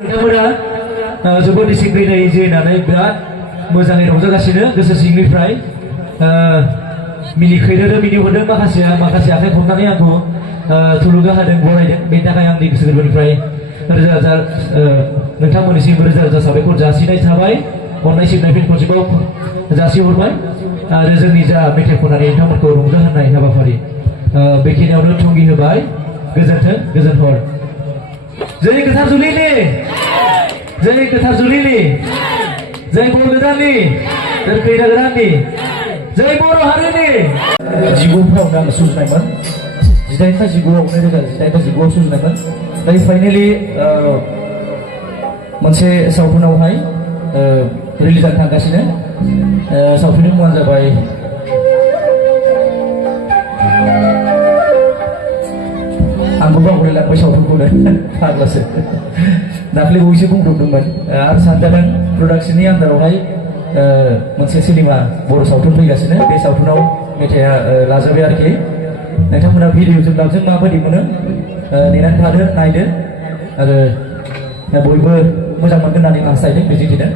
नोंथांमोना जोबोद डिसिप्लिनै जोनानै बिराद मोजाङै रंजागासिनो गोसो सिंनिफ्राय मिनिखैरोदों मिनिहरदों माखासे आखाइ खबनानै आंखौ थुलुंगा होदों बरायदों बेनि थाखाय आंनि गोसो गोरबोनिफ्राय रोजा रोजा नोंथांमोननिसिम रोजा रोजा साबायखर जासिनाय थाबाय अननाय सिबिनाय फिन खनसेबाव जासिहरबाय आरो जोंनि जा मेथाइ खननानै नोंथांमोनखौ रंजाहोनाय हाबाफारि बेखिनियावनो थुंगि होबाय गोजोन्थों गोजोन हर जय गोथार जुलिनि जय गोथार जुलिनि जय बर गोदाननि जय खैना गोदाननि जय बर हारिनि 19फ्रावनो आं सुजुनायमोन 1919 सुजुनायमोन दायो फाइनेलि मोनसे सावथुनावहाय रिलिज जानो थांगासिनो सावथुननि मुङानो जाबाय आंबो बावगारलांबाय सावथुनखौनो फाग्लासो दाख्लै बयसो बुंब्रबदोंमोन आरो सानजादों प्रडाक्शननि आन्दारावहाय मोनसे सिनेमा बर' सावथुन फैगासिनो बे सावथुनाव मेथाइया लाजाबाय आरोखि नोंथांमोना भिडिअजों लाबजों माबायदि मोनो नेनानै थादो नायदो आरो बयबो मोजां मोनगोन होननानै हास्थायदों मिजिंथिदों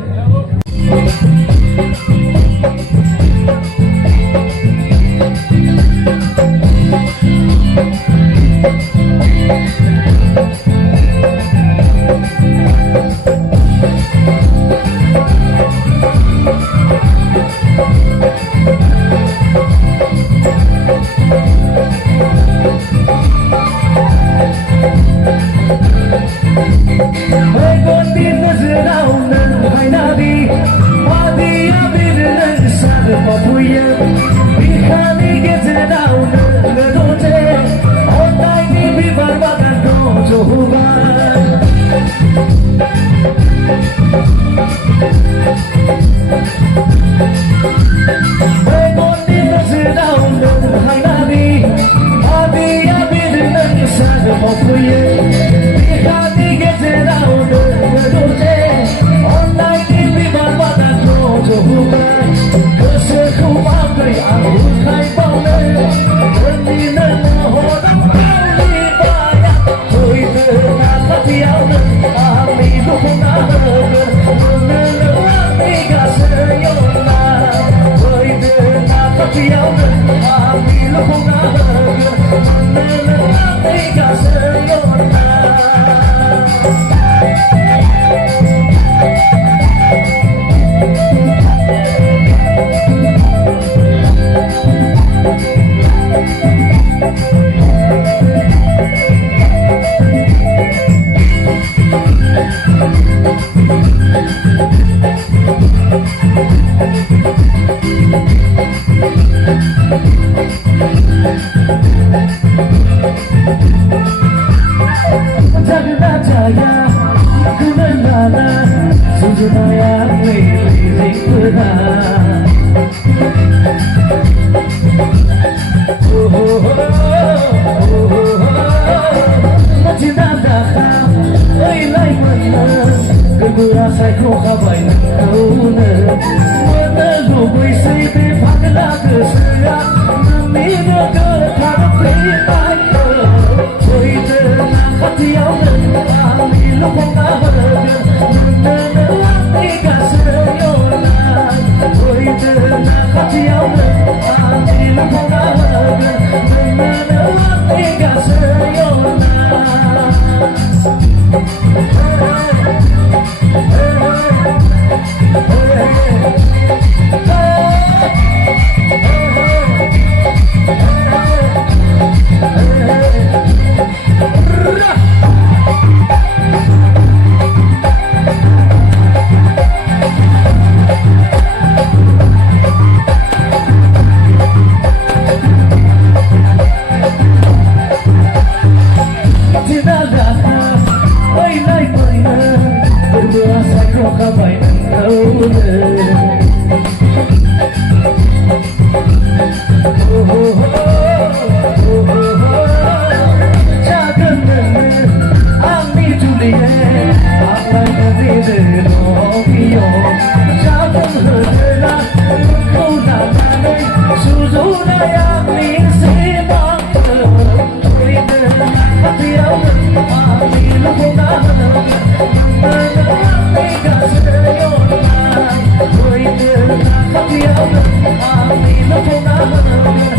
Hãy subscribe cho kênh Ghiền Mì Gõ để không bỏ lỡ खाथियावनो आंनि न'खौ नाहरगोन